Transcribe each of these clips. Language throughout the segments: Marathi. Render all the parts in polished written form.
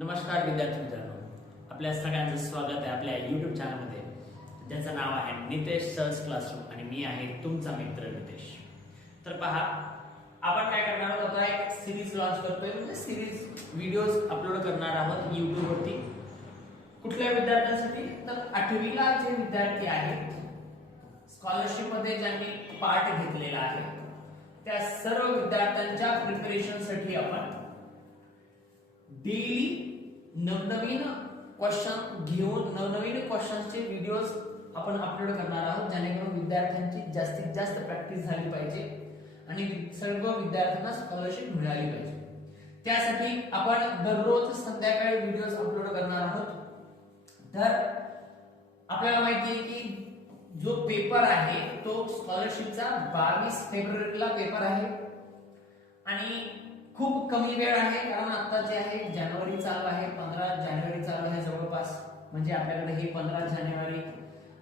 नमस्कार विद्यार्थी मित्रांनो, आपल्या सगळ्यांचं स्वागत आहे आपल्या YouTube चॅनलमध्ये, ज्याचं नाव आहे नितेश सर्च क्लासरूम आणि मी आहे तुमचा मित्र नितेश. तर पहा, आपण काय करणार आहोत, आता एक सिरीज लॉन्च करतोय, म्हणजे सिरीज व्हिडिओज अपलोड करणार आहोत YouTube वरती. कुठल्या विद्यार्थ्यांसाठी? तर 8वीला जे विद्यार्थी आहेत, स्कॉलरशिप मध्ये ज्यांनी पार्ट घेतलेला आहे, त्या सर्व विद्यार्थ्यांच्या प्रिपरेशन साठी आपण डेली नवनवीन क्वेश्चन घेऊन नवनवीन क्वेश्चनचे व्हिडिओज आपण अपलोड करणार आहोत, जेणेकरून विद्यार्थ्यांची जास्तीत जास्त प्रॅक्टिस झाली पाहिजे आणि सर्व विद्यार्थ्यांना स्कॉलरशिप मिळाली पाहिजे. त्यासाठी आपण दररोज संध्याकाळी व्हिडिओज अपलोड करणार आहोत. तर आपल्याला माहिती आहे की जो पेपर आहे तो स्कॉलरशिपचा 22 फेब्रुवारीला पेपर आहे आणि खूप कमी वेळ आहे, कारण आता जे आहे जानेवारी चालू आहे, 15 जानेवारी चालू आहे जवळपास. म्हणजे आपल्याकडे हे 15 जानेवारी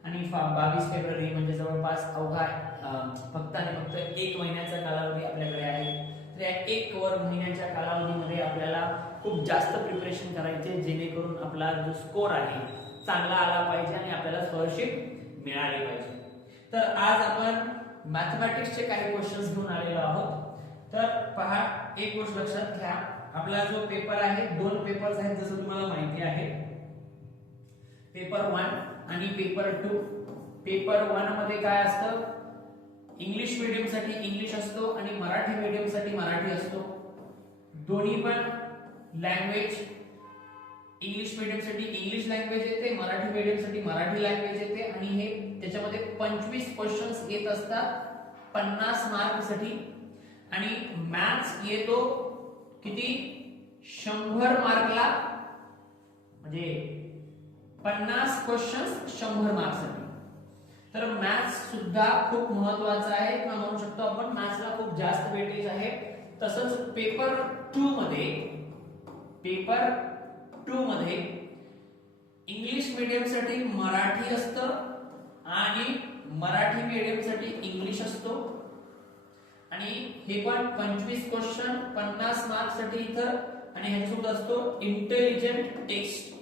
आणि 22 फेब्रुवारी म्हणजे जवळपास अवघा फक्त आणि फक्त 1 महिन्याचा कालावधी आपल्याकडे आहे. तर या 1 महिन्याच्या कालावधीमध्ये आपल्याला खूप जास्त प्रिपरेशन करायचे, जेणेकरून आपला जो स्कोर आहे चांगला आला पाहिजे आणि आपल्याला स्कॉलरशिप मिळाली पाहिजे. तर आज आपण मॅथमॅटिक्सचे काही क्वेश्चन्स घेऊन आलेलो आहोत. तर पहा, एक गोष्ट लक्षात घ्या, आपला जो पेपर आहे, 2 पेपर्स आहेत जसं तुम्हाला माहिती आहे, पेपर 1 आणि पेपर 2. पेपर 1 मध्ये काय असतं, इंग्लिश मीडियम साठी इंग्लिश असतो आणि मराठी मीडियम साठी मराठी असतो. दोन्ही पण लँग्वेज, इंग्लिश मीडियम साठी इंग्लिश लँग्वेज येते, मराठी मीडियम साठी मराठी लँग्वेज येते आणि हे त्याच्यामध्ये 25 क्वेश्चन्स येत असतात 50 मार्क साठी. आणि मॅथ्स येतो किती, 100 मार्कला, म्हणजे 50 क्वेश्चन्स 100 मार्क्ससाठी. तर मॅथ्स सुद्धा खूप महत्वाचा आहे, किंवा म्हणू शकतो आपण मॅथ्सला खूप जास्त वेटेज आहे. तसंच पेपर 2 मध्ये इंग्लिश मीडियम साठी मराठी असतं आणि मराठी मीडियम साठी इंग्लिश असतो. आणि हे पण 25 क्वेश्चन 50 मार्क्स साठी इथं, आणि ह्याच्यासोबत असतो इंटेलिजंट टेक्स्ट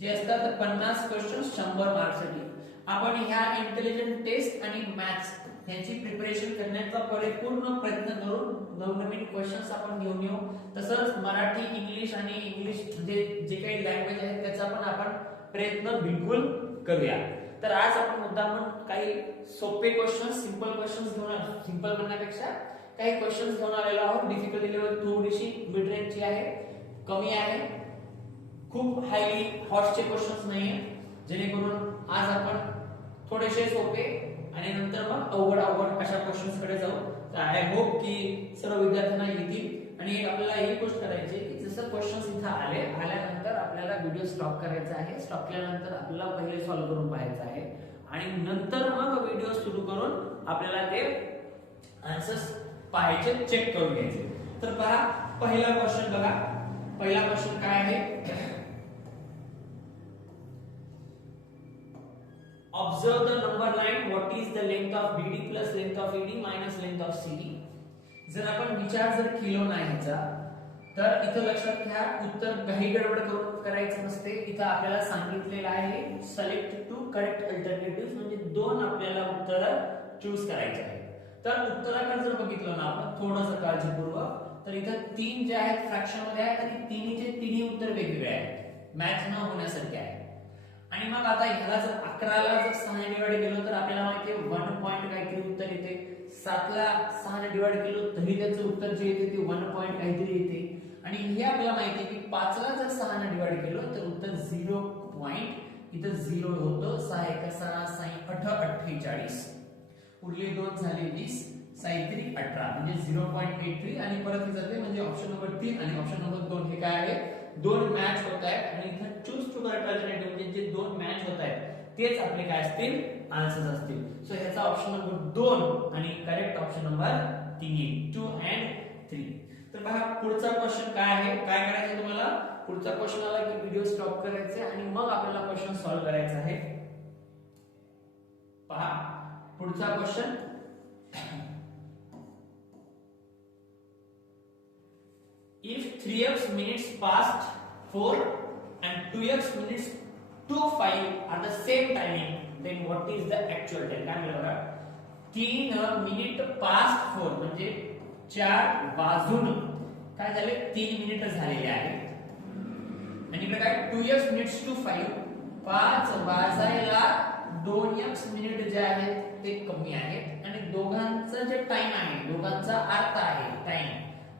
जे असतात 50 क्वेश्चन 100 मार्क्स साठी. आपण ह्या इंटेलिजंट टेस्ट आणि मॅथ्स ह्याची प्रिपरेशन करण्याचा परिपूर्ण प्रयत्न करून नवनवीन क्वेश्चन्स आपण घेऊन येऊ. तसंच मराठी, इंग्लिश आणि इंग्लिश म्हणजे जे काही लँग्वेज आहे त्याचा पण आपण प्रयत्न बिलकुल करूया. तर आज आपण मुद्दाम काही सोपे क्वेश्चन्स, सिंपल क्वेश्चन्स घेऊन, सिंपल म्हणण्यापेक्षा काही क्वेश्चन्स घेऊन आलेलो आहोत. डिफिकल्टी लेवल थोडीशी मिड रेंजची आहे, कमी आहे, खूप हायली हॉटचे क्वेश्चन्स नाहीये, जेणेकरून आज आपण थोडेसे सोपे आणि नंतर मग अवघड अशा क्वेश्चन्स कडे जाऊ. तर आय होप की सर्व विद्यार्थ्यांना येतील. आणि आपल्याला एक गोष्ट करायची की जसं क्वेश्चन्स इथं आल्यानंतर आपल्याला व्हिडिओ स्टॉप करायचा आहे. स्टॉप केल्यानंतर आपल्याला पहिले सॉल्व्ह करून पाहायचं आहे आणि नंतर मग व्हिडिओ सुरू करून आपल्याला ते आन्सर्स पाहायचे, चेक करून घ्यायचे. तर पहा, पहिला क्वेश्चन बघा. पहिला क्वेश्चन काय आहे, observe the number line, what is the length of BD plus length of ED minus length of CD. जर आपण विचार जर केलो नाही ह्याचा, तर इथं लक्षात घ्या, उत्तर काही गडबड करून करायचं नसते. इथं आपल्याला सांगितलेलं आहे सिलेक्ट 2 करेक्ट अल्टरनेटिव्ह, म्हणजे 2 आपल्याला उत्तर चूज करायचे आहे. तर उत्तराकडे जर बघितलं ना आपण थोडंसं काळजीपूर्वक, तर इथं 3 जे आहेत फ्रॅक्शन मध्ये आहेत आणि तिन्ही उत्तर वेगवेगळे आहेत, मॅच न होण्यासारखे आहेत. आणि मग आता ह्याला जर 11ला जर 6ने डिवाइड केलं तर आपल्याला माहिती आहे 1 पॉइंट काहीतरी उत्तर येते. 7ला 6ने डिवाइड केलं तरी त्याचं उत्तर जे येते ते 1 पॉइंट काहीतरी येते. आणि हे आपल्याला माहिती आहे की 5ला जर 6ने डिवाइड केलं तर उत्तर 0 पॉइंट इथं 0 होतं. 6 1 6 6 8 48, उरले 2 झाले 20, 6 3 18, म्हणजे 0.83. आणि परत जाते, म्हणजे ऑप्शन नंबर 3 आणि ऑप्शन नंबर 2 हे काय आहे, 2 मॅच होत आहेत. आणि इथं चूज टू करेक्ट अल्टरनेटिव्ह म्हणजे जे 2 मॅच होत आहेत तेच आपले काय असतील, आन्सर्स असतील. सो ह्याचा ऑप्शन नंबर 2 आणि करेक्ट ऑप्शन नंबर 3, 2 and 3. तर पहा, पुढचा क्वेश्चन काय आहे, काय करायचं तुम्हाला, पुढचा क्वेश्चन आला की व्हिडिओ स्टॉप करायचे आणि मग आपल्याला क्वेश्चन सॉल्व्ह करायचा आहे. पहा, पुढचा question, if 3x minutes passed 4 and 2x minutes to 5 are the same timing, then what is the actual time? काय मिळालं बघा, 3 मिनिट पास्ट 4 म्हणजे 4 वाजून काय झाले 3 मिनिट झालेले आहेत. आणि इकडे काय 2x minutes to 5 5 वाजायला 2x मिनिट जे आहेत ते कमी आहेत आणि दोघांचं जे टाइम आहे, दोघांचा अर्थ आहे टाइम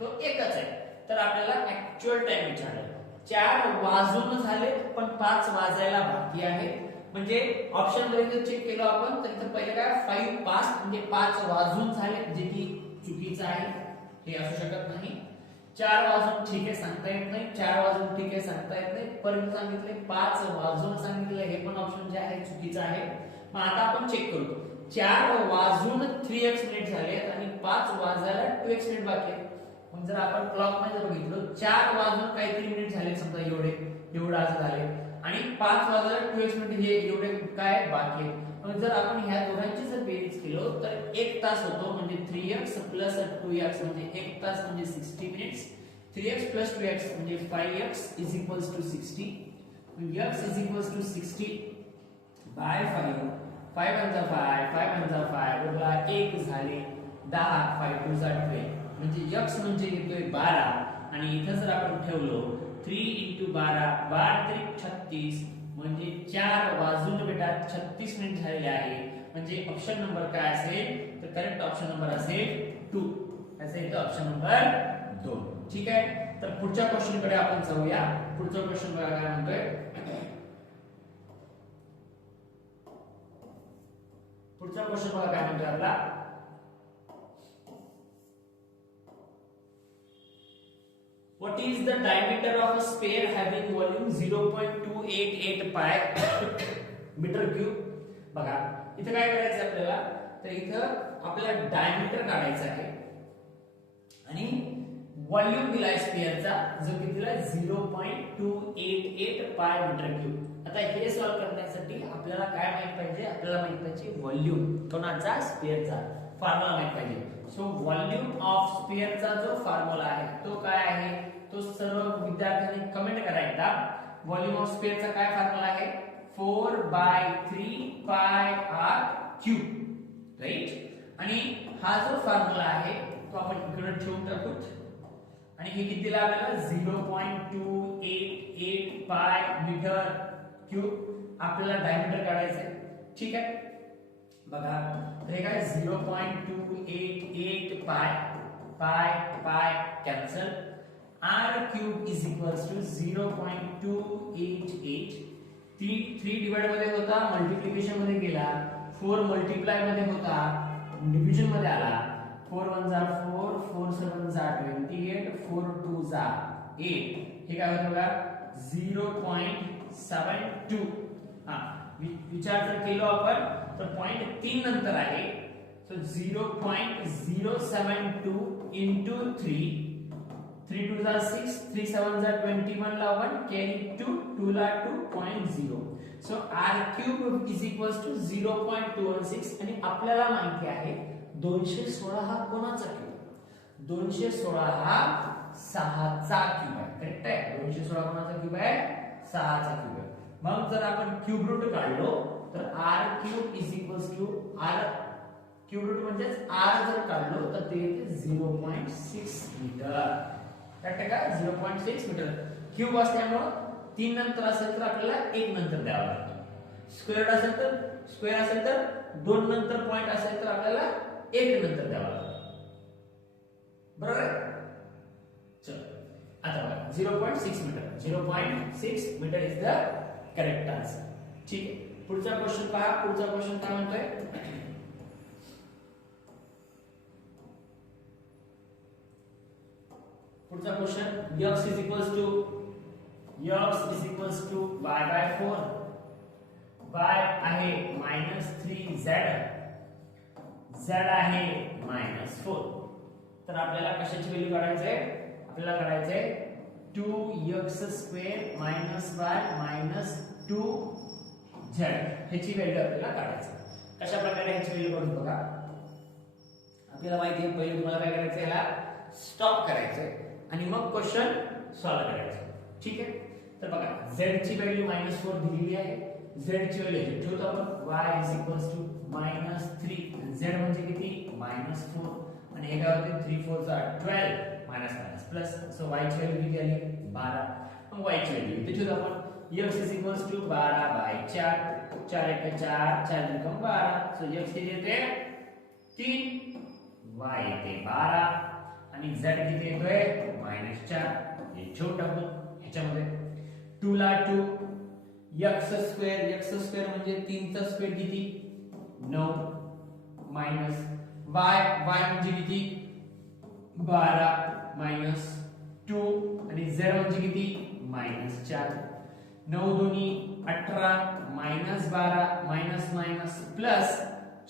तो एकच आहे. तर आपल्याला ऍक्च्युअल टाइम विचारलं. 4 वाजून झाले पण 5 वाजायला बाकी आहेत. म्हणजे ऑप्शन मध्ये चेक केलं आपण तर इथं पहिले काय 5 पास्ट म्हणजे 5 वाजून झाले, जे की चुकीचं आहे, हे असू शकत नाही. 4 वाजून ठीक आहे सांगता येत नाही, 4 वाजून ठीक आहे सांगता येत नाही, परंतु सांगितले 5 वाजून सांगितले, हे पण ऑप्शन जे आहे चुकीचं आहे. मग आता आपण चेक करू. 4 वाजून 3x मिनिट झालेत आणि 5 वाजायला 2x मिनिट बाकी आहे. मग जर आपण क्लॉक मध्ये बघितलं 4 वाजून काहीतरी मिनिट झाले, समजा एवढं असं झाले आणि 5 वाजायला 2x मिनिट हे एवढे काय बाकी आहे. मग जर आपण ह्या दोघांची जर बेरीज केलो तर 1 तास होतो, म्हणजे 3x प्लस 2x म्हणजे 1 तास म्हणजे 60 मिनिट्स. 3x प्लस 2x म्हणजे 5x is equals to 60. x is equals to 60 by 5. 5 × 5 5 × 5 बरोबर 1 झाले 10. 5 2 12 म्हणजे x म्हणजे येतोय 12 आणि इथं जर आपण ठेवलो 3 × 12 12 3 36 म्हणजे 4 वाजून बेटा 36 मिनिट झालेले आहे. म्हणजे ऑप्शन नंबर काय असेल तर करेक्ट ऑप्शन नंबर असेल 2. असे इथं ऑप्शन नंबर 2. ठीक आहे. तर पुढच्या क्वेश्चन कडे आपण जाऊया. पुढचा क्वेश्चन बघा काय म्हणतोय. पुढचा क्वेश्चन बघा काय म्हणतोय आपला. What is the diameter of a sphere having volume 0.288 pi meter cube? बघा इथं काय करायचं आपल्याला, तर इथं आपल्याला डायमीटर काढायचं आहे आणि व्हॉल्यूम दिलाय स्फिअरचा जो किती दिलाय 0.288 पाय मीटर क्यूब. आता हे सॉल्व करण्यासाठी आपल्याला काय माहित पाहिजे, आपल्याला माहित पाहिजे व्हॉल्यूम कोणाचा, स्फिअरचा फॉर्म्युला माहित पाहिजे. सो व्हॉल्यूम ऑफ स्फिअरचा जो फॉर्म्युला आहे तो काय आहे, तो सर्व विद्यार्थ्यांनी कमेंट करायचा. व्हॉल्यूम ऑफ स्फिअरचा काय फॉर्म्युला आहे 4/3 पाय r क्यूब, राईट. आणि हा जो फॉर्म्युला आहे तो आपण इकडे ठेवून टाकू आणि हे किती दिला आपल्याला 0.288 पाय मीटर क्यूब. आपल्याला डायमीटर काढायचं आहे. ठीक आहे बघा, हे काय 0.288 pi pi pi cancel. r cube is equals to 0.288. 3 divide मध्ये होता, मल्टिप्लिकेशन मध्ये गेला, 4 मल्टिप्लाय मध्ये होता, डिव्हिजन मध्ये आला. 4 1 जा 4, 4 7 जा 28, 4 2 जा 8. हे काय होतं बघा 0.72. हा विचार जर केलो आपण तर पॉइंट 3 नंतर आहे. So 0.072 into 3. 3 2 जा 6, 3 7 जा 21 ला 1 कॅरी 2, 2 ला 2.0. So r cube is equals to 0.216. आणि आपल्याला माहिती आहे 216 हा कोणाचा क्यूब, 216 हा 6 चा क्यूब आहे. करेक्ट आहे. 216 कोणाचा क्यूब आहे, 6 चा क्यूब आहे. मग जर आपण क्यूब रूट काढलो तर r cube is equals to r cube root म्हणजे r जर काढलो तर ते येते 0.6 मीटर. करेक्ट आहे का, 0.6 मीटर. क्यूब असल्यामुळे 3 नंतर असेल तर आपल्याला 1 नंतर द्यावा लागतो. स्क्वेअर असेल तर 2 नंतर पॉइंट असेल तर आपल्याला 1 नंतर द्यावा लागतो. बरोबर आहे. चलो आता बघा 0.6 metre. 0.6 metre is the correct answer. ठीक आहे. पुढचा क्वेश्चन पहा. पुढचा क्वेश्चन काय म्हणतोय, पुढचा question x is equals to y by 4. y आहे -3z, z आहे -4. तर आपल्याला कशाची व्हॅल्यू काढायची आहे, आपल्याला काढायचे आहे 2x square minus y minus 2z. ह्याची व्हॅल्यू आपल्याला काढायची. कशा प्रकारे ह्याची व्हॅल्यू काढू बघा. आपल्याला माहिती आहे पहिले तुम्हाला काय करायचं, याला स्टॉप करायचं आणि मग क्वेश्चन सॉल्व करायचं. ठीक आहे. तर बघा z ची व्हॅल्यू -4 दिलेली आहे. z ची व्हॅल्यू हे ठेवतो आपण y -3 z म्हणजे किती -4 आणि हे काय होते 3 4 चा 12 मायनस प्लस. सो y ची व्हॅल्यू किती आली 12. मग y ची व्हॅल्यू इथे ठेवतो आपण x 12/4 4 1 4 4 2 12. सो x किती येते 3 y येते 12 आणि z किती येतोय -4. हे ठेवून टाकू ह्याच्यामध्ये 2 ला 2 x स्क्वेअर म्हणजे 3 चा स्क्वेअर किती 9 मायनस y म्हणजे किती 12 मायनस 2 आणि z म्हणजे किती -4. 9 दोन्ही 18 -12 मायनस मायनस प्लस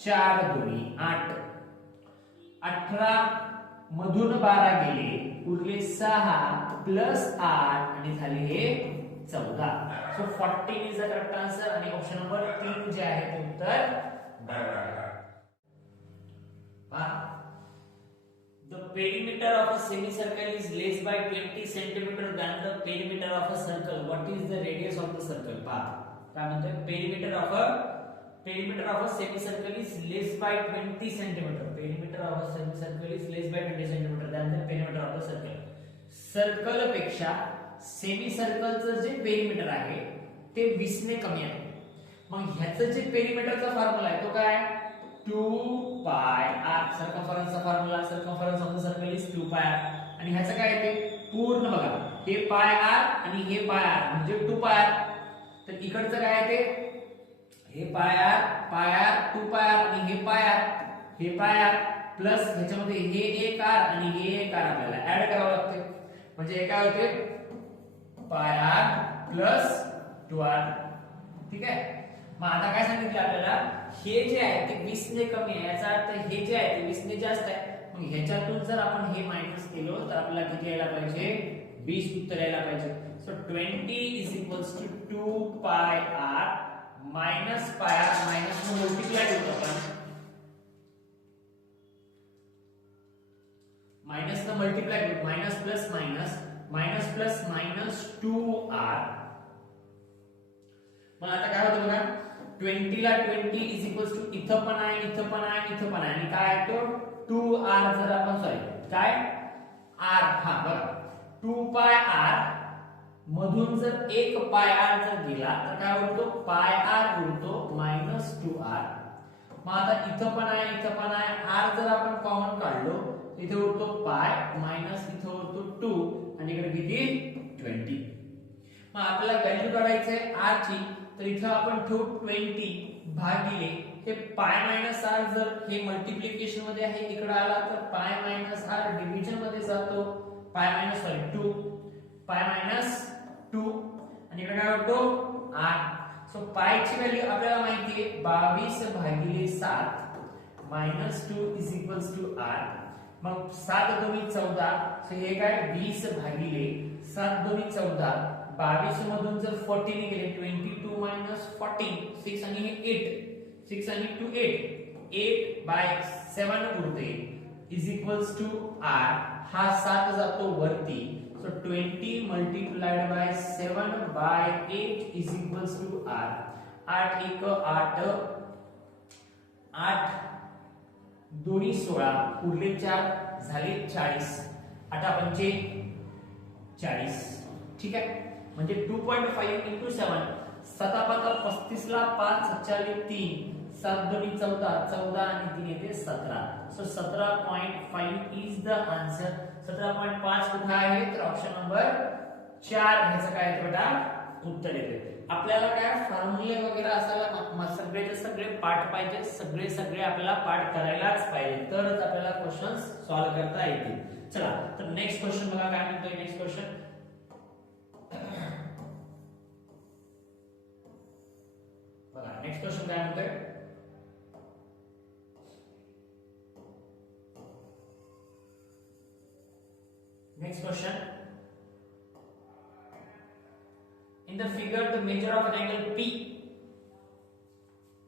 4 दोन्ही 8. 18 मधून 12 गेले उरले 6 प्लस 8 आणि झाले हे 14. So 14 is the correct answer आणि ऑप्शन नंबर 3 जे आहे ते उत्तर बरोबर आहे. पहा the perimeter of a semicircle is less by 20 centimeter than the perimeter of a circle. What is the radius of the circle? पहा काय म्हणतोय perimeter of a semicircle is less by 20 centimeter. Perimeter of a semicircle is less by 20 centimeter than the perimeter of the circle. Circle पेक्षा सेमी सर्कलचं जे पेरिमीटर आहे ते 20 ने कमी आहे. मग ह्याचं जे पेरिमीटरचा फॉर्म्युला आहे तो काय 2 पाय r. सर्कमफरन्सचा formula circumference of the circle is 2 pi r आणि ह्याचं काय येते पूर्ण बघा हे पाय r आणि हे पाय r म्हणजे 2 पाय r. तर इकडचं काय येते हे पाय r 2 पाय r आणि हे पाय r प्लस ह्याच्यामध्ये हे एक r आणि हे एक r आपल्याला ऍड करावं लागते. म्हणजे हे काय होते पाय r प्लस 2r. ठीक आहे. मग आता काय सांगितलं आपल्याला हे जे आहे ते 20 ने कमी आहे याचा अर्थ हे जे आहे ते 20 ने जास्त आहे. मग ह्याच्यातून जर आपण हे मायनस केलं तर आपल्याला किती यायला पाहिजे 20 उत्तर यायला पाहिजे. So 20 2 pi r minus pi r minus ने मल्टिप्लाय करतो आपण मायनस ने मल्टिप्लाय करू मायनस प्लस मायनस 2r. मग आता काय होतं बघा 20 ला 20 इथं पण आहे आणि काय आहे तो 2r. जर आपण सॉरी काय r हा बघा 2 पाय r मधून जर एक पाय r जर गेला तर काय होतो पाय r उरतो -2r. मग आता इथं पण आहे r जर आपण कॉमन काढलो इथे उरतो पाय मायनस इथे उरतो 2 आणि इकडे किती 20. मग आपल्याला व्हॅल्यू काढायची आहे r ची तर इथं आपण ठेवू 20 भागिले हे पाय मायनस r. जर हे मल्टिप्लिकेशन मध्ये आहे इकडे आला तर पाय मायनस r डिव्हिजन मध्ये जातो पाय मायनस 2 आणि इकडे काय होतो r. सो पाय ची व्हॅल्यू आपल्याला माहिती आहे 22 भागिले 7 -2 r. मग 7 दोन्ही 14. सो हे काय 20 भागिले 7 दोन्ही 14. 22 मधून जर 14 गेले 22 14 6 आणि 8 6 आणि 2 8/7 उरते r. हा 7 जातो वरती. So 20 multiplied by 7/8 r. 8 1 8 8 दोन्ही 16 उरले 4 झाले 40 8 पंचे 40. ठीक आहे. म्हणजे 2.5 into 7 35 ला 5 चाले 3 7 दोन्ही 14 आणि 3 येते 17. So 17.5 is the answer. 17.5 कुठे आहे तर ऑप्शन नंबर 4 ह्याचं काय येतं बेटा उत्तर येते. आपल्याला काय फॉर्म्युले वगैरे असायला सगळे पाठ पाहिजे. सगळे आपल्याला पाठ करायलाच पाहिजे तरच आपल्याला क्वेश्चन्स सॉल्व्ह करता येतील. चला तर नेक्स्ट क्वेश्चन बघा काय म्हणतोय. नेक्स्ट क्वेश्चन बघा नेक्स्ट क्वेश्चन काय म्हणतोय next question in the figure the measure of an angle P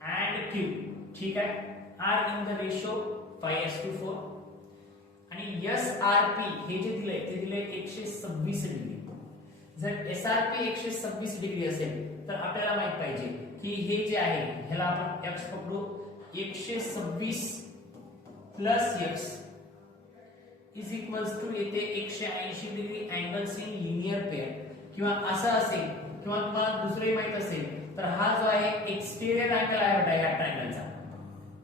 and Q. ठीक आहे are in the ratio 5:4 आणि SRP हे जे दिले ते दिले 126 डिग्री. जर SRP 126 डिग्री असेल तर आपल्याला माहित पाहिजे की हे जे आहे ह्याला आपण x पकडू 126 plus x is equals to येते 180 degree angles in linear pair किंवा असं असेल किंवा तुम्हाला दुसरे माहित असेल तर हा जो आहे एक्सटेरियर अँगल आहे बेटा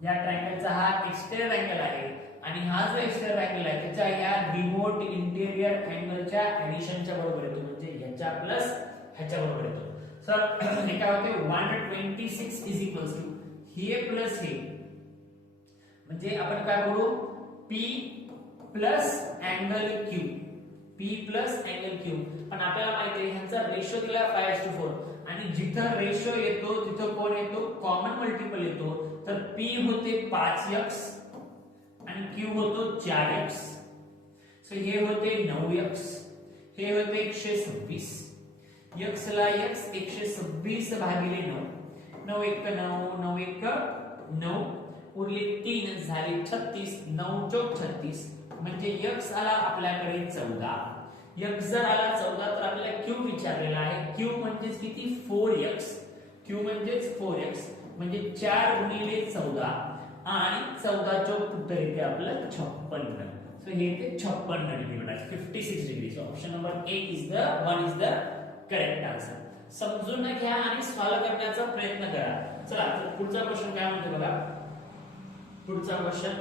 या ट्रायंगलचा हा एक्सटेरियर अँगल आहे आणि हा जो एक्सटेरियर अँगल आहे त्याच्या या रिमोट इंटेरियर अँगलच्या ऍडिशनच्या बरोबर येतो म्हणजे ह्याच्या प्लस ह्याच्या बरोबर येतो सर हे काय होते 126 इज इक्वल्स टू हे प्लस हे म्हणजे आपण काय बोलू P plus angle Q P plus angle Q पण आपल्याला माहिती आहे ह्यांचा रेशो दिला 5:4 आणि जिथं रेशो येतो तिथं कोण येतो कॉमन मल्टिपल येतो तर P होते 5x आणि Q होतो 4x सो हे होते 9x हे होते 126 x ला x 126 भागिले 9 9 1 9 9 1 9 उरले 3 झाले 36 9 चौक 36 म्हणजे x आला आपल्याकडे 14 x जर आला 14 तर आपल्याला q विचारलेला आहे q म्हणजे किती 4x q म्हणजे 4x म्हणजे 4 गुणिले 14 आणि 14 चौक उत्तर येते आपलं 56 सो हे येते 56 डिग्री बेटा 56 degree so option number A is the correct answer समजून घ्या आणि सॉल्व करण्याचा प्रयत्न करा चला तर पुढचा क्वेश्चन काय म्हणतो बघा पुढचा क्वेश्चन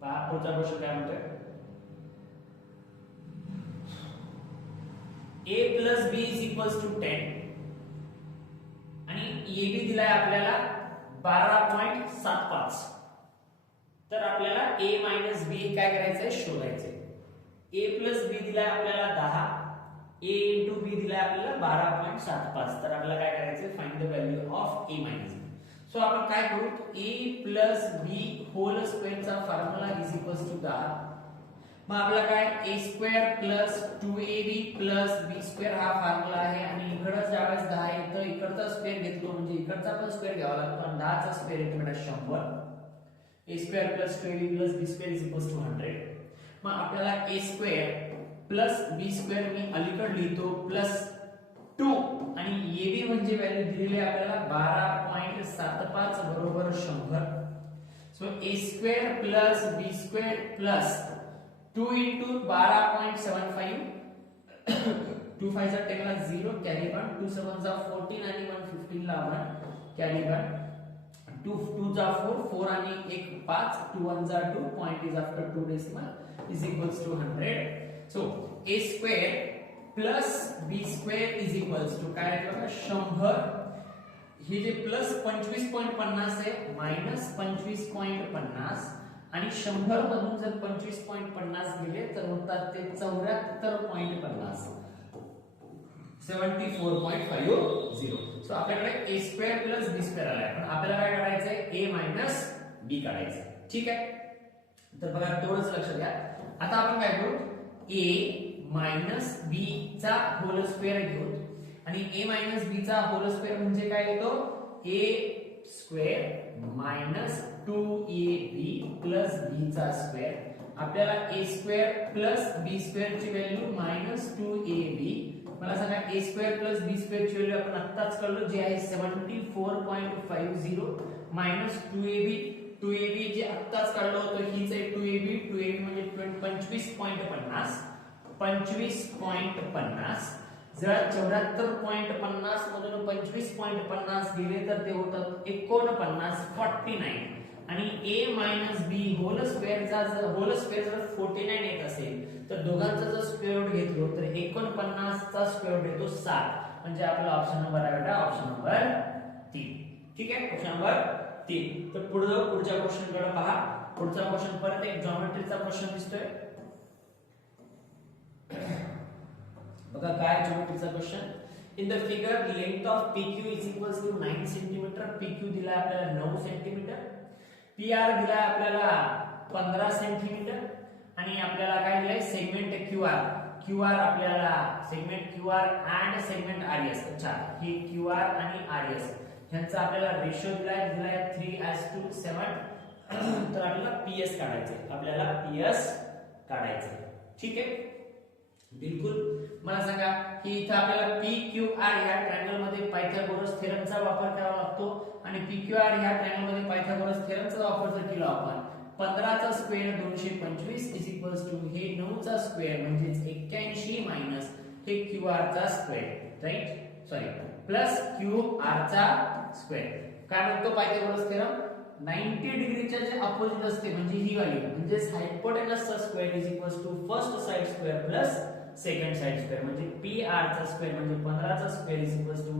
पहा पुढचा क्वेश्चन काय म्हणतोय a plus b is equals to 10 आणि AB दिलाय आपल्याला 12.75 तर आपल्याला a minus b काय करायचंय शोधायचंय a plus b दिलाय आपल्याला 10 a into b दिलाय आपल्याला 12.75 तर आपल्याला काय करायचंय find the value of a minus b so आपण काय करू a plus b whole square चा फॉर्म्युला इज इक्वल्स टू 10 मग आपल्याला काय a square plus 2ab plus b square हा फॉर्म्युला आहे आणि इकडे ज्यावेळेस 10 येतो इकडचा स्क्वेअर घेतलो म्हणजे इकडचा पण स्क्वेअर घ्यावा लागतो आणि 10 चा स्क्वेअर येतो बेटा 100 a square plus 2ab plus b square is equals to 100 मग आपल्याला a square plus b square मी अलीकडे लिहितो प्लस 2 आणि ab म्हणजे व्हॅल्यू दिलेली आहे आपल्याला 12.75 बरोबर 100 so a square plus b square plus 2 into 12.75 2 5 चा 10 ला 0 कॅरी 1 2 7 चा 14 आणि 1 15 ला 1 कॅरी 1 2 2 चा 4 4 आणि 1 5 2 1 चा 2 point is after 2 decimal is equals to 100 so a square plus b square is equals to काय आहे बघा 100 हे जे प्लस 25.50 आहे मायनस 25.50 आणि 100 मधून जर 25.50 गेले तर होतात ते 74.50 74.50 सो आपल्याकडे a square plus b square आलाय पण आपल्याला काय करायचंय a मायनस b काढायचंय ठीक आहे तर बघा तेवढंच लक्षात घ्या आता आपण काय करू a मायनस b चा होल स्क्वेअर घेऊ आणि a मायनस b चा होल स्क्वेअर म्हणजे काय येतो a square minus 2ab plus b चा स्क्वेअर आपल्याला a square plus b square ची व्हॅल्यू मायनस 2ab मला सांगा a square plus b square ची व्हॅल्यू आपण आत्ताच काढलो जे आहे 74.50 मायनस 2ab जे आत्ताच काढलो होतो हीच आहे 2ab म्हणजे 25.50 जर 74.50 मधून 25.50 गेले तर ते होतात 49 आणि a मायनस b होल स्क्वेअरचा जर 49 येत असेल तर दोघांचा जर स्क्वेअर रूट घेतलो तर 49 चा स्क्वेअर रूट येतो 7 म्हणजे आपला ऑप्शन नंबर आहे बेटा ऑप्शन नंबर 3 ठीक आहे ऑप्शन नंबर 3 तर पुढे जाऊ पुढच्या क्वेश्चन कडे पहा पुढचा क्वेश्चन परत एक जॉमेट्रीचा क्वेश्चन दिसतोय बघा काय जॉमेट्रीचा question in the figure length of PQ is equals to 9 centimetre PQ दिला आपल्याला 9 सेंटीमीटर PR दिला आपल्याला 15 सेंटीमीटर आणि आपल्याला काय दिलंय सेगमेंट QR आपल्याला segment QR and segment RS अच्छा हे QR आणि RS ह्यांचा आपल्याला रेशो दिलाय 3:7 तर आपल्याला पीएस काढायचंय, आपल्याला पीएस काढायचंय. ठीक आहे, बिलकुल. मला सांगा की इथं आपल्याला पी क्यू आर ह्या ट्रायंगल मध्ये पायथागोरस थेरमचा वापर करावा लागतो आणि पी क्यू आर ह्या ट्रायंगल मध्ये पायथागोरस थेरमचा वापर जर केला आपण 15 चा स्क्वेअर 225 इज इक्वल्स टू हे 9 चा स्क्वेअर म्हणजे 81 मायनस हे क्यू आर चा square, right, sorry, plus Q R चा स्क्वेअर. काय म्हणतो पायथागोरस थेरम? 90 डिग्रीच्या जे अपोजिट असते म्हणजे ही व्हॅल्यू म्हणजे हायपोटेनसचा square is equals to first side square plus second side square म्हणजे पी आर चा स्क्वेअर म्हणजे 15 चा स्क्वेअर इज इक्वल्स टू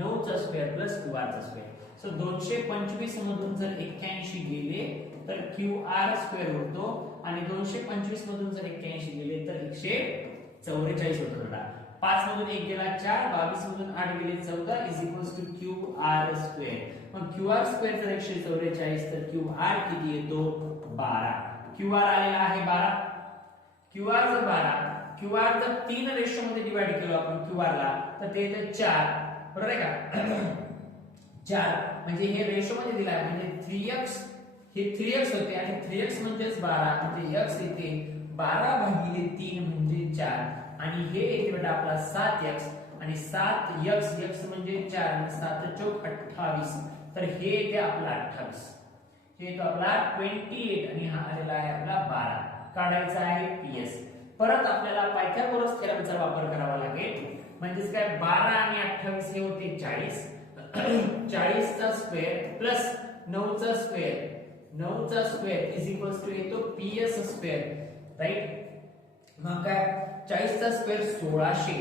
9 चा स्क्वेअर प्लस क्यू आर चा स्क्वेअर. सो 225 मधून जर 81 गेले तर क्यू आर स्क्वेअर होतो आणि 225 मधून जर 81 गेले तर 144 होतो. बेटा 5 मधून 1 गेला 4, 22 मधून 8 गेले 14 is equals to Q R square. मग क्यू आर स्क्वेअर जर 144 तर क्यू आर किती येतो? 12. क्यू आर आलेला आहे 12. क्यू आर जर 12, क्यू आर जर 3 रेशो मध्ये डिवाइड केलो आपण क्यू आर ला तर ते येते 4, बरोबर आहे का? 4 म्हणजे हे रेशो मध्ये दिला आहे म्हणजे 3x हे 3x होते आणि 3x म्हणजेच 12 म्हणजे x येते 12 भागिले 3 म्हणजे 4 आणि हे येते बेटा आपला 7x आणि 7x x म्हणजे 4 आणि 7 चौक 28 तर हे येते आपला 28. हे येतो आपला 28 आणि हा आलेला आहे आपला 12. काढायचा आहे पीएस. परत आपल्याला पायथागोरस थेरमचा वापर करावा लागेल म्हणजेच काय 12 आणि 28 हे होते 40. 40 चा स्क्वेअर प्लस 9 चा स्क्वेअर 9 चा स्क्वेअर इज इक्वल्स टू येतो पीएस स्क्वेअर, राईट. मग काय 40 चा स्क्वेअर 1600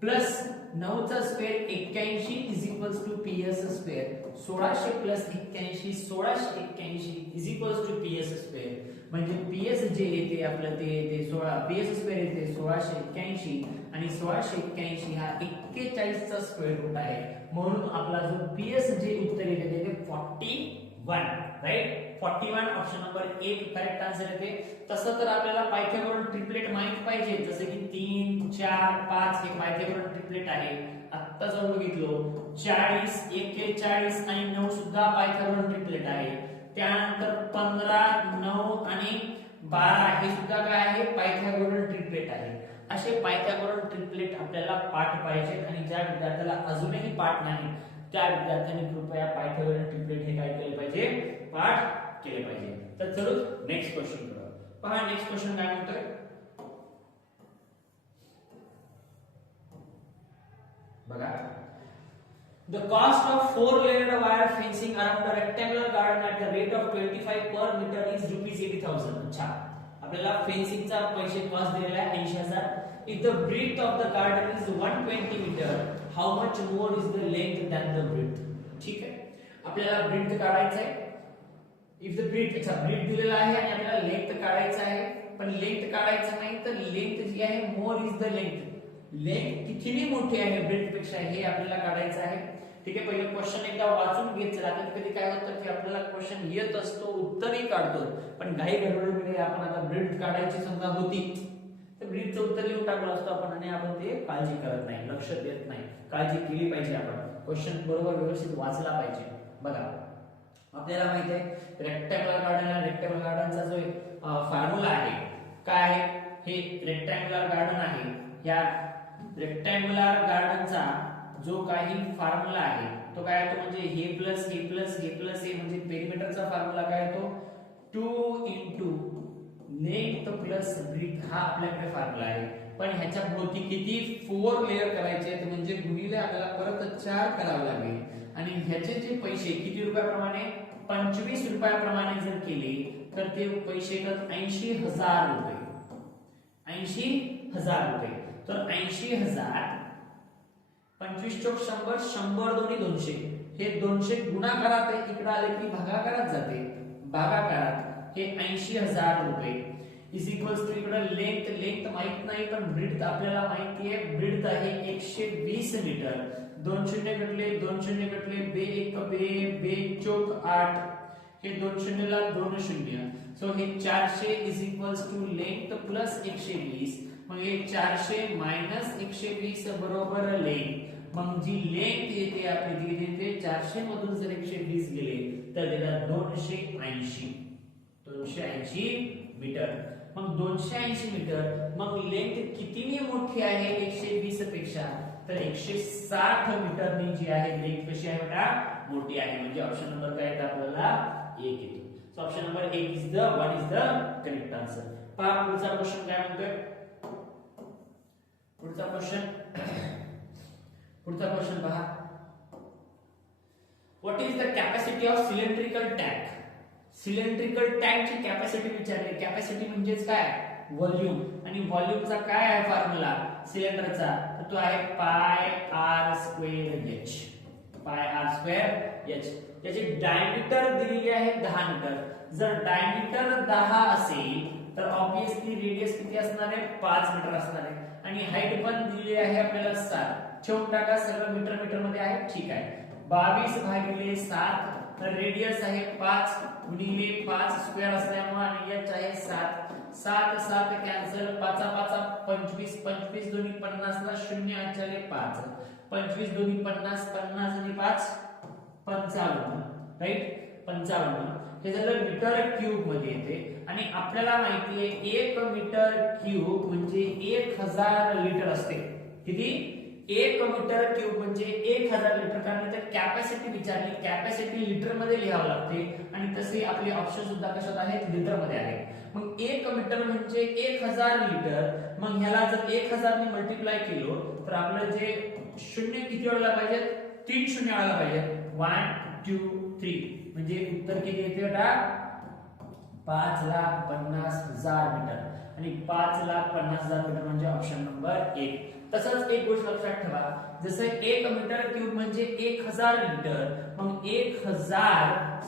प्लस 9 चा square 81 is equals to PS square. 1600 plus 81 1681 is equals to PS square म्हणजे पीएस जे येते आपलं ते येते 16 पीएस स्क्वेअर येते 1681 आणि 1681 हा 41 चा स्क्वेअर रूट आहे म्हणून आपला जो पीएस जे उत्तर येते ते 41, right. 41 option number 1 correct answer येते. तसं तर आपल्याला पायथागोरस ट्रिपलेट माहित पाहिजे जसं की 3 4 5 हे पायथागोरस ट्रिपलेट आहे. आता जाऊन बघितलो 40 41 आणि 9 सुद्धा पायथागोरस ट्रिपलेट आहे. त्यानंतर 15 9 आणि 12 हे सुद्धा काय आहे? पायथागोरस ट्रिपलेट आहे. असे पायथागोरस ट्रिपलेट आपल्याला पाठ पाहिजे आणि ज्या विद्यार्थ्याला अजूनही पाठ नाही त्या विद्यार्थ्यांनी कृपया पायथागोरस ट्रिपलेट हे काय केले पाहिजे? पाठ केले पाहिजे. तर चलो नेक्स्ट क्वेश्चन करूया. पहा नेक्स्ट क्वेश्चन काय म्हणतोय? बघा, the cost of 4-layered wire fencing around a rectangular garden at the rate of 25 per meter is rupees 80,000. अच्छा, आपल्याला फेन्सिंगचा पैसे कॉस्ट दिलेला आहे 80,000. if the breadth of the garden is 120 meter how much more is the length than the breadth? ठीक आहे, आपल्याला ब्रीथ काढायचं आहे. इफ द ब्रीथ, अच्छा ब्रीथ दिलेला आहे आणि आपल्याला लेंथ काढायचं आहे पण लेंथ काढायचं नाही तर लेंथ जी आहे more is the length. Length किती मोठी आहे ब्रीथ पेक्षा हे आपल्याला काढायचं आहे. ठीक आहे, पहिले क्वेश्चन एकदा वाचून घेत चला. कधी काय होतं की आपल्याला क्वेश्चन येत असतो उत्तरही काढतो पण घाई गडबडीमध्ये आपण आता ब्रीथ काढायची समजा होती तर ब्रीथचं उत्तर लिहून टाकलं असतं आपण आणि आपण ते काळजी करत नाही, लक्ष देत नाही. काळजी केली पाहिजे, आपण क्वेश्चन बरोबर व्यवस्थित वाचला पाहिजे. बघा, आपल्याला माहिती आहे रेक्टँग्युलर गार्डनचा जो फॉर्म्युला आहे काय आहे? हे रेक्टँग्युलर गार्डन आहे. या रेक्टँग्युलर गार्डनचा जो काही फॉर्म्युला आहे तो काय येतो म्हणजे हे प्लस हे प्लस हे प्लस हे म्हणजे पेरिमीटरचा फॉर्म्युला काय येतो 2 इंटू लेंथ प्लस ब्रीथ हा आपल्याकडे फॉर्म्युला आहे. पण ह्याच्या भोवती किती 4 लेयर करायचे आहेत म्हणजे गुणिले आपल्याला परत 4 करावे लागेल आणि ह्याचे जे पैसे किती रुपयाप्रमाणे 25 रुपयाप्रमाणे जर केले तर ते पैसे येतात 80,000 रुपये. 80,000 रुपये. तर 80,000 25 चौक 100 100 दोन्ही 200 हे 200 गुणाकारात इकडे आले की भागाकारात जाते. भागाकारात हे 80,000 रुपये इज इक्वल्स टू इकडे लेंथ माहित नाही पण ब्रीथ आपल्याला माहिती आहे. ब्रीथ आहे 120 मीटर. 2 शून्य कटले 2 शून्य कटले बे एक बे बे चौक 8 हे 2 शून्यला 2 शून्य. सो हे 400 is equals to length plus 120. मग हे 400 मायनस 120 बरोबर लेंथ. मग जी लेंथ येते आपली ती येते 400 मधून जर 120 गेले उत्तर देतात 280 मीटर. मग 280 मीटर, मग लेंथ कितीने मोठी आहे 120 पेक्षा, तर 160 मीटरनी जी आहे लेंथ कशी आहे बेटा, मोठी आहे. म्हणजे ऑप्शन नंबर काय येतो आपल्याला, 1 येतो. So option number 1 is the correct answer. पहा पुढचा क्वेश्चन काय म्हणतोय. पुढचा क्वेश्चन पहा. What is the capacity of cylindrical tank. Cylindrical टँकची कॅपॅसिटी विचारली. कॅपॅसिटी म्हणजेच काय, व्हॉल्यूम. आणि व्हॉल्यूमचा काय आहे फॉर्म्युला सिलेंडरचा, तर तो आहे pi r square h. Pi r square h. त्याची डायमीटर दिलेली आहे 10 मीटर. जर डायमीटर 10 असेल तर ऑब्वियसली रेडियस किती असणार आहे, 5 मीटर असणार आहे. आणि हाईट पण दिलेली आहे आपल्याला 7. ठेवून टाका, सगळं मीटर मध्ये आहे. ठीक आहे. 22 भागिले 7, तर रेडियस आहे 5 गुणिले 5 स्क्वेअर असल्यामुळे, आणि एच आहे 7. 7 7 कॅन्सल, 5 5 25, 25 दोन्ही 50 ला 0 आचाले 5, 25 दोन्ही 50, 50 आणि 5 55, राईट 55. हे झालं मीटर क्यूब मध्ये येते. आणि आपल्याला माहिती आहे 1 मीटर क्यूब म्हणजे 1000 लिटर असते. किती, 1 मीटर क्यूब म्हणजे 1000 लिटर. कारण इथे कॅपॅसिटी विचारली, कॅपॅसिटी लिटर मध्ये लिहावं लागते. आणि तसे आपले ऑप्शन सुद्धा कशात आहेत, लिटर मध्ये आहे. मग 1 मीटर म्हणजे 1000 लिटर. मग ह्याला जर 1000 ने मल्टिप्लाय केलो तर आपलं जे शून्य किती वेळा पाहिजे, 3 शून्य वेळा पाहिजे. 1 2 3 म्हणजे उत्तर किती येते बेटा, 5,50,000 मीटर. आणि 5,50,000 मीटर म्हणजे ऑप्शन नंबर 1. तसंच एक गोष्ट लक्षात ठेवा, जसं 1 मीटर क्यूब म्हणजे 1000 लिटर, मग 1000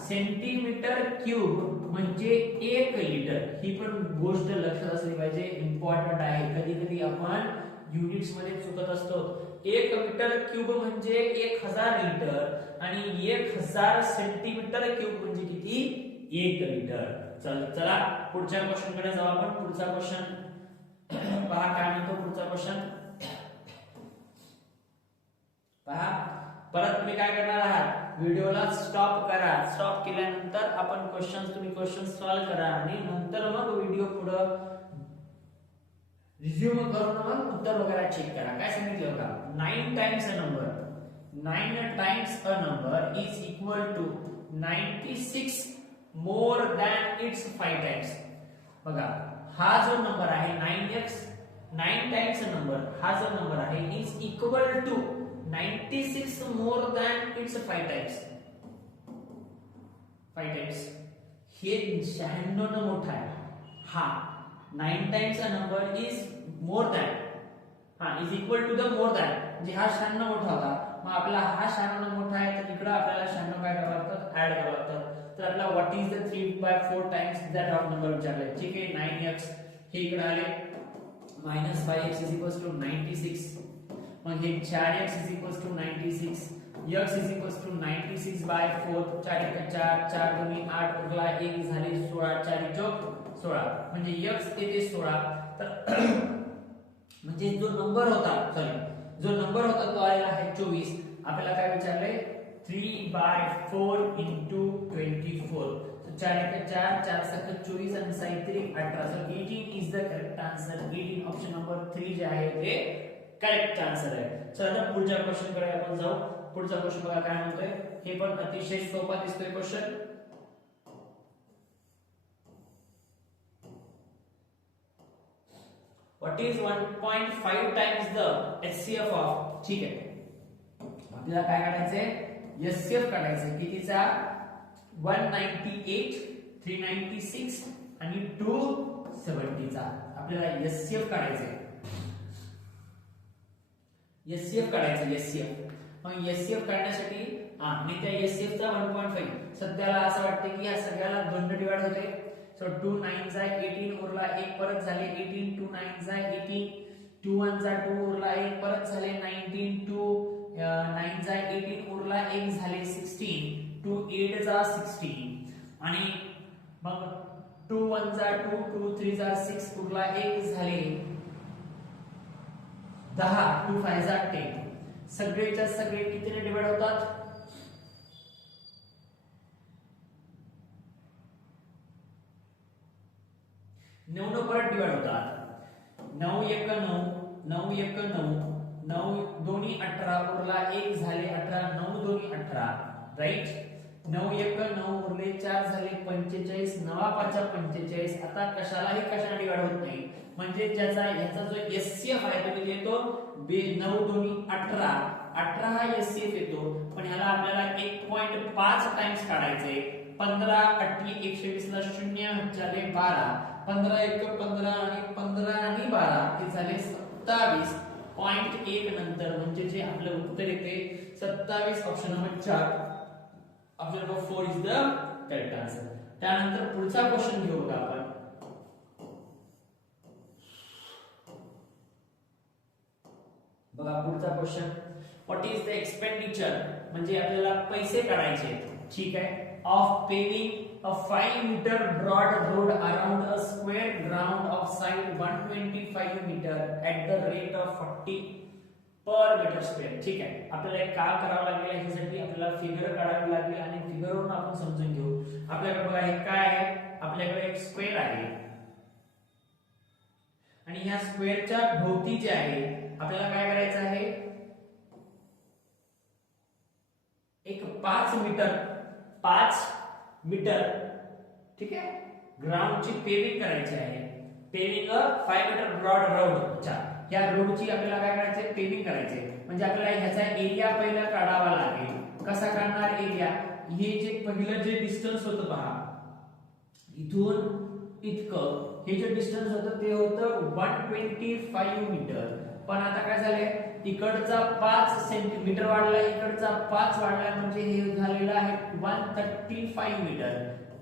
सेंटीमीटर क्यूब म्हणजे 1 लिटर. ही पण गोष्ट लक्षात असली पाहिजे, इम्पॉर्टंट आहे. कधी कधी आपण युनिट्स मध्ये चुकत असतो. 1 मीटर क्यूब म्हणजे 1000 लिटर आणि 1000 सेंटीमीटर क्यूब म्हणजे किती, 1 लिटर. चला पुढच्या क्वेश्चन कडे जाऊ आपण. पुढचा क्वेश्चन पहा काय म्हणतो. पुढचा क्वेश्चन पहा. परत तुम्ही काय करणार आहात, व्हिडिओला स्टॉप करा. स्टॉप केल्यानंतर आपण तुम्ही क्वेश्चन सॉल्व्ह करा आणि नंतर मग व्हिडिओ पुढे रिझ्यूम करून मग उत्तर वगैरे चेक करा. काय सांगितलं बघा, 9 times a number is equal to 96 more than its 5 times. बघा हा जो नंबर आहे 9 टाइम्स अ नंबर, हा जो नंबर आहे is equal to 96 more than its 5 times. हे 96 न मोठा आहे. हा 9 times a number is more than, is equal to the more than, म्हणजे हा 96 मोठा होता. मग आपला हा 96 मोठा आहे तर इकडे आपल्याला 96 काय करावं लागतं, ऍड करावं लागतं. तर आपला what is the 3/4 times that of number विचारलाय. ठीक आहे. 9x हे इकडे आले, -5x इज इक्वल टू 96. मग हे 4x is equal to 96, x is equal to 96/4. 4 × 4, 4 × 8 उरला 1 झाले 16, 4 चौक 16 म्हणजे x येते 16. तर म्हणजे जो नंबर होता तो आलेला आहे 24. आपल्याला काय विचारले, 3/4 × 24. 4 × 4, 4 × 24 आणि 6 × 18. So 18 is the correct answer. 18 option number 3 जे आहे ते करेक्ट आन्सर आहे. चला आता पुढच्या क्वेश्चन कडे आपण जाऊ. पुढचा क्वेश्चन बघा काय म्हणतोय. हे पण अतिशय सोपा दिसतोय question. What is 1.5 times the HCF of. ठीक आहे. आपल्याला काय काढायचंय, HCF काढायचंय. कितीचा, 198, 396 आणि 270 चा आपल्याला HCF काढायचंय. HCF. मग HCF काढण्यासाठी आणि त्या HCF चा 1.5 सध्याला असं वाटतं की या सगळ्याला 2 ने डिवाइड होते. सो 2 9 जा 18 उरला 1 परत झाले 18, 2 9 जा 18, 2 1 जा 2 उरला 1 परत झाले 19, 2 9 जा 18 उरला 1 झाले 16, 2 8 जा 16 आणि मग 2 1 जा 2, 2 3 जा 6 उरला 1 झाले 10, 2 5 जा 10. सगळेच्या सगळे कितीने डिवाइड होतात, 9 परत डिवाइड होतात. 9 1 9, 9 1 9, 9 दोन्ही 18 उरला 1 झाले 18, 9 दोन्ही 18 राईट. 9 1 9 उरले 4 झाले 45, 9 5 45. आता कशालाही कशाला डिवाइड होत नाही, म्हणजे ज्याचा ह्याचा जो एचसीएफ आहे तो किती येतो 9 दोन्ही 18, 18 हा एचसीएफ येतो. पण ह्याला आपल्याला 1.5 टाइम्स काढायचे. 15 8 120 ला 0 झाले 12, 15 1 15 आणि 15 आणि 12 हे झाले 27.1 नंतर म्हणजे जे आपलं उत्तर येते 27. Option number 4, option number 4 is the correct answer. त्यानंतर पुढचा क्वेश्चन घेऊ बघा आपण. बघा पुढचा question, what is the expenditure म्हणजे आपल्याला पैसे काढायचे. ठीक आहे. Of paving a 5 metre broad road around a square ground of side 125 metre at the rate of 40 per metre square. ठीक आहे. आपल्याला एक काम करावं लागेल, याच्यासाठी आपल्याला फिगर काढावी लागेल आणि फिगरवरून आपण समजून घेऊ. आपल्याकडे बघा हे काय आहे, आपल्याकडे एक स्क्वेअर आहे आणि ह्या स्क्वेअरच्या भोवती जे आहे आपल्याला काय करायचं आहे, एक 5 मीटर ठीक आहे ग्राउंडची पेविंग करायची आहे. Paving a 5 metre broad road. या रोडची आपल्याला काय करायचे, पेविंग करायचे. म्हणजे आपल्याला ह्याचा एरिया पहिला काढावा लागेल. कसा काढणार एरिया, हे जे पहिलं जे डिस्टन्स होतं पहा इथून इतकं, हे जे डिस्टन्स होतं ते होतं 125 मीटर. पण आता काय झालंय, इकडचा 5 सेंटीमीटर वाढला, इकडचा 5 वाढला, म्हणजे हे झालेलं आहे 135 मीटर.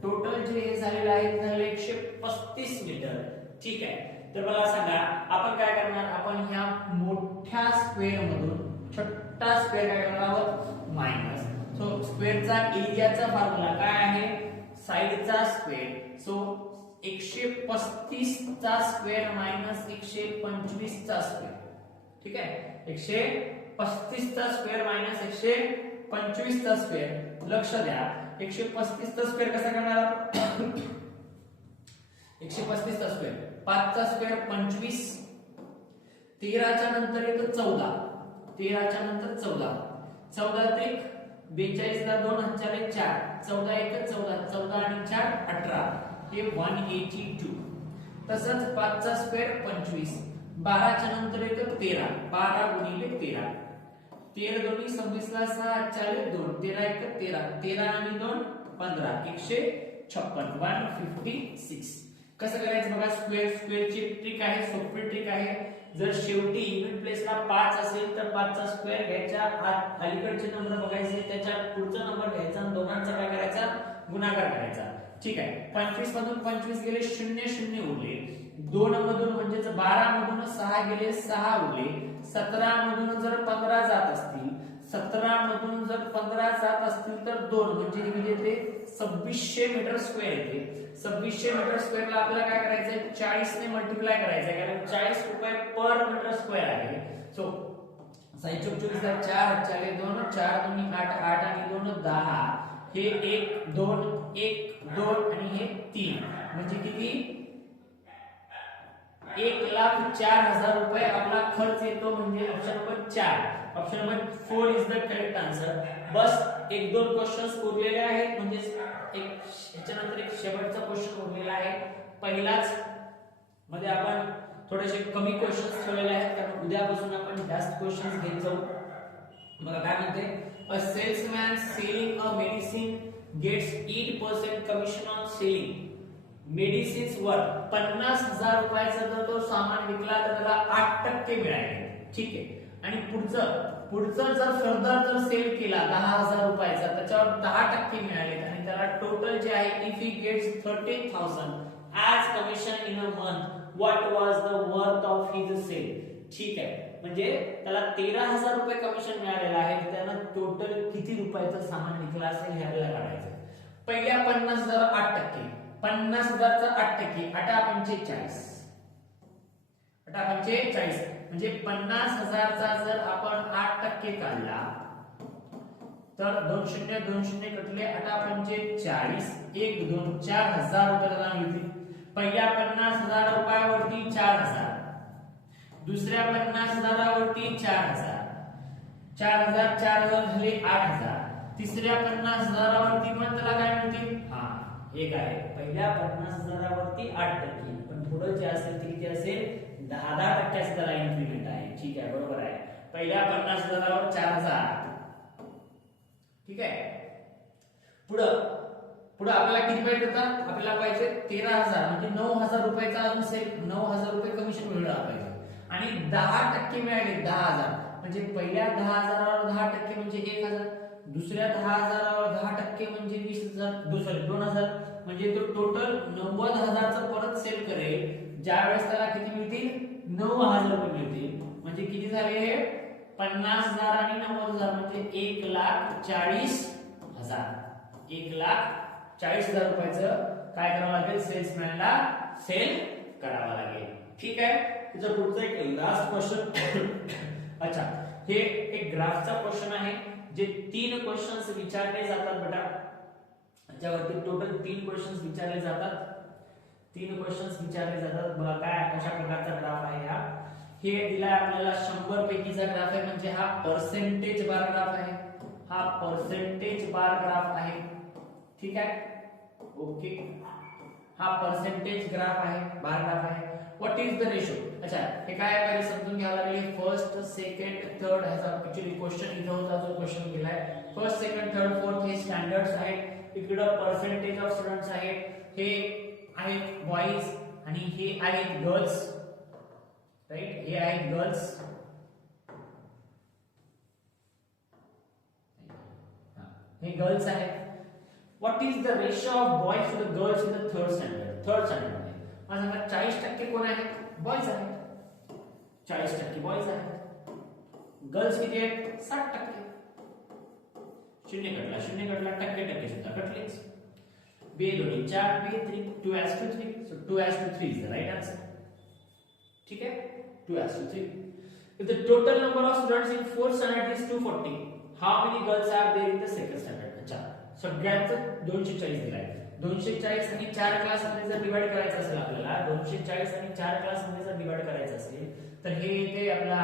टोटल जे हे झालेलं आहे झाले 135 मीटर. ठीक आहे. तर मला सांगा आपण काय करणार, आपण ह्या मोठ्या स्क्वेअर मधून छोटा स्क्वेअर काय करणार आहोत, मायनस. सो स्क्वेअरचा एरियाचा फॉर्म्युला काय आहे, साइडचा स्क्वेअर. सो 135 चा स्क्वेअर मायनस 125 चा स्क्वेअर. ठीक आहे. 135 चा स्क्वेअर मायनस 125 चा स्क्वेअर. लक्ष द्या 135 चा स्क्वेअर कसा करणार आपण, 135 चा स्क्वेअर, 5 चा स्क्वेअर 25, 13 च्या नंतर येतो 14, 13 च्या नंतर 14, 14 त्रिक 42 ला 2 हजारे 4, 14 1 14, 14 आणि 4 18, हे 182. तसंच 5 चा स्क्वेअर 25, 12 च्या नंतर येतो 13, 12 गुणिले 13, 13 दोन्ही 26 ला 6 40 2, 13 1 13, 13 आणि 2 15, 156, 156. कसं करायचं बघा, स्क्वेअरची ट्रिक आहे, सोपी ट्रिक आहे. जर शेवटी युनिट प्लेसला 5 असेल तर 5 चा स्क्वेअर घ्यायचा, अलीकडचे नंबर बघायचे, त्याच्या पुढचा नंबर घ्यायचा आणि दोघांचा काय करायचा, गुणाकार करायचा. ठीक आहे. 25 मधून 25 गेले 0 0 उरले, 2 मधून म्हणजे 12 मधून 6 गेले 6 उरले, 17 मधून जर 15 जात असतील, 17 मधून जर 15 जात असतील तर 2 म्हणजे किती येते, 2600 मीटर स्क्वेअर येते. 2600 मीटर स्क्वेअरला आपल्याला काय करायचंय, 40 ने मल्टिप्लाय करायचंय, कारण 40 रुपये पर मीटर स्क्वेअर आहे. सो 24 ला 4 4 2, 4 2 8, 8 आणि 2 10, हे 1 2 1 2 आणि हे 3 म्हणजे किती, 1,04,000 रुपये आपला खर्च येतो. म्हणजे option number 4, option number 4 is the correct answer. Bus 1-2 questions उरलेले आहेत, म्हणजे याच्यानंतर एक शेवटचा क्वेश्चन उरलेला आहे. पहिलाच मध्ये आपण थोडेसे कमी क्वेश्चन्स ठेवलेले आहेत, कारण उद्यापासून आपण जास्त क्वेश्चन्स घेत जाऊ. बघा काय म्हणते, a salesman selling a medicine gets 8% commission on selling medicines वर 50,000 रुपयाचा जर तो सामान विकला तर त्याला 8% मिळाले. ठीक आहे. आणि पुढचं जर फर्दर जर सेल केला 10,000 रुपयाचा, त्याच्यावर 10% मिळाले आणि त्याला टोटल जे आहे, if he gets 30,000 as commission in a month, what was the worth of his sale. ठीक आहे. म्हणजे त्याला 13,000 रुपये कमिशन मिळालेलं आहे, त्यानं टोटल किती रुपयाचं सामान विकलं असेल हे आपल्याला काढायचं. पहिल्या 50,000 8%, 50,000चा 8%, 8×45, 8×45 म्हणजे 50,000चा जर आपण 8% काढला तर 2 0 2 0 कटले, 8×45 1 2 4,000 रुपये त्याला मिळतील. पहिल्या 50,000 रुपयावरती 4,000, दुसऱ्या 50,000वरती 4,000, 4,000 4,000 झाले 8,000, तिसऱ्या 50,000वरती पण त्याला काय मिळतील? हा एक आहे, पहिल्या 50,000वरती 8%, पण पुढे जे असेल ते किती असेल? 10% त्याला इन्क्रीमेंट आहे. ठीक आहे, बरोबर आहे. पहिल्या 50,000वर 4,000. ठीक आहे, पुढं आपल्याला किती पाहिजे होता? आपल्याला पाहिजे 13,000, म्हणजे 9,000 रुपयाचा अजून सेल, 9,000 रुपये कमिशन मिळालं पाहिजे. आणि 10% मिळाले, 10,000 म्हणजे पहिल्या 10,000वर 10% म्हणजे 1,000, दुसऱ्या 10,000वर 10% म्हणजे 20,000, 2,000, म्हणजे तो टोटल 90,000चा परत सेल करेल. ज्यावेळेस त्याला किती मिळतील? 9,000 रुपये मिळतील. म्हणजे किती झाले हे? 50,000 आणि 90,000 म्हणजे 1,40,000. 1,40,000 रुपयाचं काय करावं लागेल? सेल्समॅनला सेल करावा लागेल. ठीक आहे, त्याचा पुढचा एक लास्ट क्वेश्चन. अच्छा, हे एक ग्राफचा क्वेश्चन आहे, जे 3 क्वेश्चन्स विचारले जातात बेटा. त्याच्यावरती टोटल 3 क्वेश्चन्स विचारले जातात. 3 क्वेश्चन्स विचारले जातात. बघा काय कशा प्रकारचा ग्राफ आहे हा. हे दिलाय आपल्याला 100 पैकीचा ग्राफ आहे, म्हणजे हा पर्सेंटेज बार ग्राफ आहे. हा पर्सेंटेज बार ग्राफ आहे. ठीक आहे, ओके. हा पर्सेंटेज ग्राफ आहे, बार ग्राफ आहे. What is the ratio? अच्छा, हे काय आहे पहिले समजून घ्यायला लागेल. फर्स्ट, सेकंड, थर्ड ह्याचा ऍक्च्युअली क्वेश्चन इथं होता, जो क्वेश्चन दिलाय. फर्स्ट, सेकंड, थर्ड, फोर्थ हे स्टँडर्ड्स आहेत. इकडं पर्सेंटेज ऑफ स्टुडंट्स आहेत. हे आहेत बॉईज आणि हे आहेत गर्ल्स. राइट, हे आहेत गर्ल्स. हे गर्ल्स आहेत. What is the ratio of boys to the girls in the third standard? Third standard मध्ये मला सांगा 40% कोण आहेत? बॉयज आहेत. 40% बॉयज आहेत. गर्ल्स किती आहेत? 60%. शून्य कटला, टक्के सुद्धा कटलेच. बे दोन्ही 4, बे 3, 2:3. So 2:3 is the right answer. ठीक है, 2:3. If the total number of students in 4th standard is 240, how many girls are there in the second standard? अच्छा, सगळ्यांचं 240 दिलाय. 240 आणि 4 क्लास मध्ये जर डिवाइड करायचं असेल आपल्याला, 240 आणि 4 क्लास मध्ये जर डिवाइड करायचं असेल तर हे येते आपला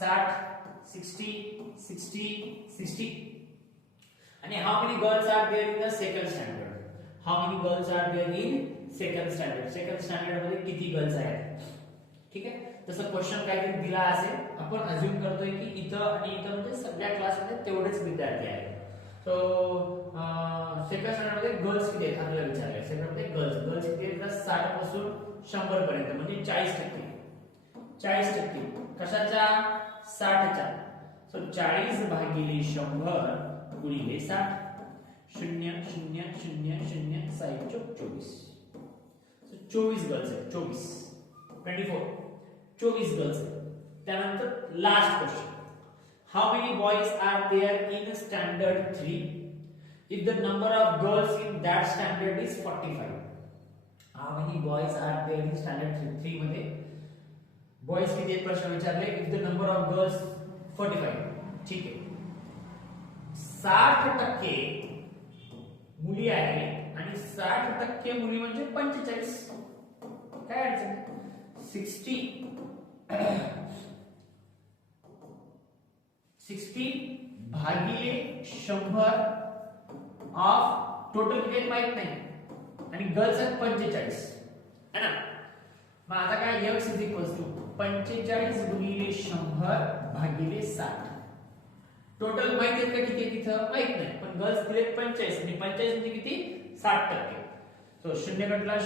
60, 60. आणि how many girls are there in the second standard? How many girls are there in second standard? Second standard मध्ये किती गर्ल्स आहेत? ठीक आहे, तसं क्वेश्चन काहीतरी दिला असेल, आपण अज्युम करतोय की इथं आणि इथं म्हणजे सगळ्या क्लासमध्ये तेवढेच विद्यार्थी आहेत. सो सेकंड स्टँडर्ड मध्ये गर्ल्स किती आहेत आपल्याला विचारले. सेकंड मध्ये गर्ल्स किती आहेत? 60 पासून 100 पर्यंत, म्हणजे 40%. 40% कशाच्या? 60च्या. सो 40 भागिले 100 गुणिले 60. 0 0 0 0 6 24. सो 24 गर्ल्स आहेत. 24 गर्ल्स आहेत. त्यानंतर last question. How many boys are there in standard 3 if the number of girls in that standard is 45? How many boys are there in standard 3 मध्ये बॉयज किती आहेत प्रश्न विचारले. if the number of girls 45. ठीक आहे, 60% मुली आहेत आणि 60% मुली म्हणजे 45. काय अडचण? 60 भागिले 100 ऑफ टोटल किती माहित नाही, आणि गर्ल्स आहेत 45 है ना. मग आता काय? x इज इक्वल्स टू 45 गुणिले 100 भागिले 60. टोटल माहित आहे का किती? तिथं माहित नाही, पण गर्ल्स दिले 45 आणि 45 म्हणजे किती? 60%. तो शून्य कटला,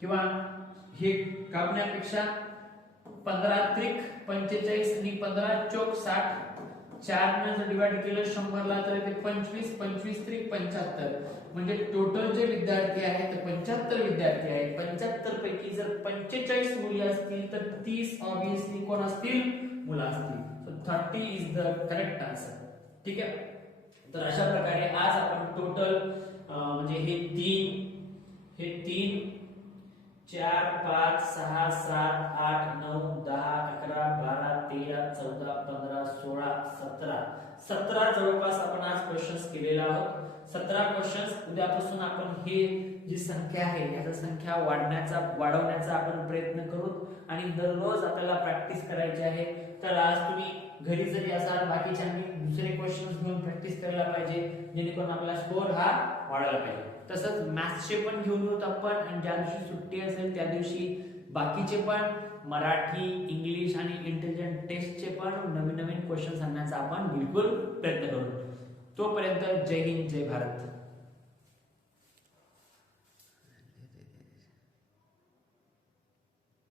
किंवा हे काढण्यापेक्षा 15 त्रिक 45 आणि 15 चौक 60. 4 ने जर डिवाइड केलं 100 ला तर ते 25, 25 त्रिक 75. म्हणजे टोटल जे विद्यार्थी आहेत ते 75 विद्यार्थी आहेत. 75 पैकी जर 45 मुली असतील तर 30 ऑब्वियसली कोण असतील? मुलं असतील. So 30 is the correct answer. ठीक आहे, तर अशा प्रकारे आज आपण टोटल म्हणजे हे 3 4 5 6 7 8 9 10 11 12 13 14 15 16 17 जवळपास आपण आज क्वेश्चन्स केलेले आहोत. 17 क्वेश्चन्स. उद्यापासून आपण हे जी संख्या आहे याचा संख्या वाढवण्याचा आपण प्रयत्न करू आणि दररोज आपल्याला प्रॅक्टिस करायची आहे. तर आज तुम्ही घरी जरी असाल बाकीच्यांनी दुसरे क्वेश्चन्स घेऊन प्रॅक्टिस करायला पाहिजे जेणेकरून आपला स्कोर हा वाढायला पाहिजे. तसंच मॅथ्सचे पण घेऊन येऊ आपण आणि ज्या दिवशी सुट्टी असेल त्या दिवशी बाकीचे पण मराठी, इंग्लिश आणि इंटेलिजंट टेस्टचे पण नवीन नवीन क्वेश्चन सांगण्याचा आपण बिलकुल प्रयत्न करू. तोपर्यंत जय हिंद, जय भारत.